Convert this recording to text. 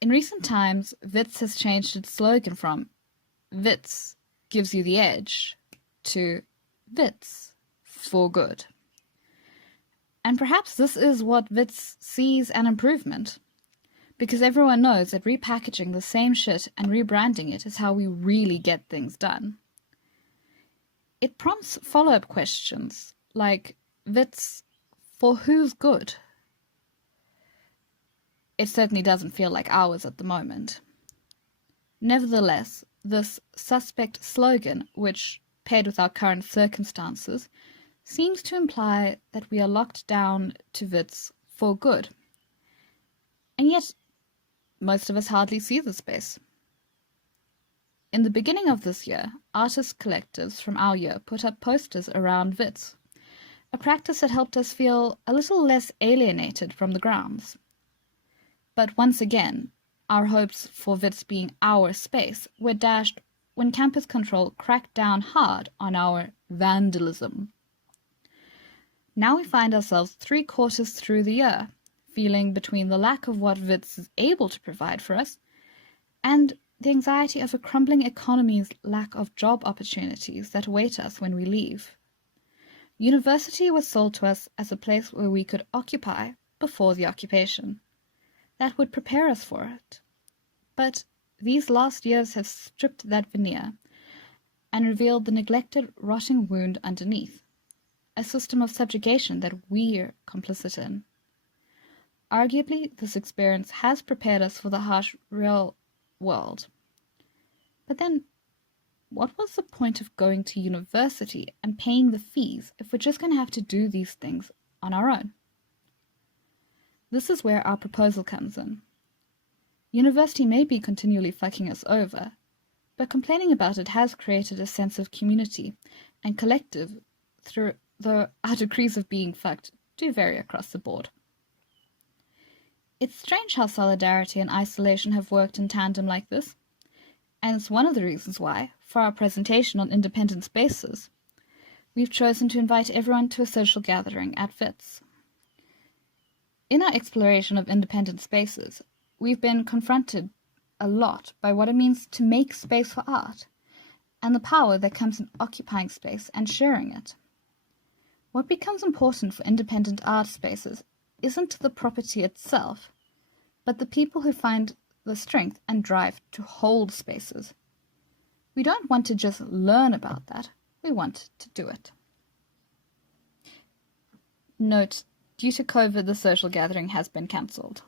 In recent times, Wits has changed its slogan from Wits gives you the edge to Wits for good. And perhaps this is what Wits sees an improvement, because everyone knows that repackaging the same shit and rebranding it is how we really get things done. It prompts follow-up questions like, Wits for whose good? It certainly doesn't feel like ours at the moment. Nevertheless, this suspect slogan, which, paired with our current circumstances, seems to imply that we are locked down to Wits for good. And yet, most of us hardly see the space. In the beginning of this year, artist collectives from our year put up posters around Wits, a practice that helped us feel a little less alienated from the grounds. But once again, our hopes for Wits being our space were dashed when campus control cracked down hard on our vandalism. Now we find ourselves 3/4 through the year, feeling between the lack of what Wits is able to provide for us and the anxiety of a crumbling economy's lack of job opportunities that await us when we leave. University was sold to us as a place where we could occupy before the occupation. That would prepare us for it. But these last years have stripped that veneer and revealed the neglected, rotting wound underneath, a system of subjugation that we're complicit in. Arguably, this experience has prepared us for the harsh, real world. But then, what was the point of going to university and paying the fees if we're just going to have to do these things on our own? This is where our proposal comes in. University may be continually fucking us over, but complaining about it has created a sense of community and collective, though our degrees of being fucked do vary across the board. It's strange how solidarity and isolation have worked in tandem like this, and it's one of the reasons why, for our presentation on independent spaces, we've chosen to invite everyone to a social gathering at Wits. In our exploration of independent spaces, we've been confronted a lot by what it means to make space for art, and the power that comes in occupying space and sharing it. What becomes important for independent art spaces isn't the property itself, but the people who find the strength and drive to hold spaces. We don't want to just learn about that, we want to do it. Note, due to COVID, the social gathering has been cancelled.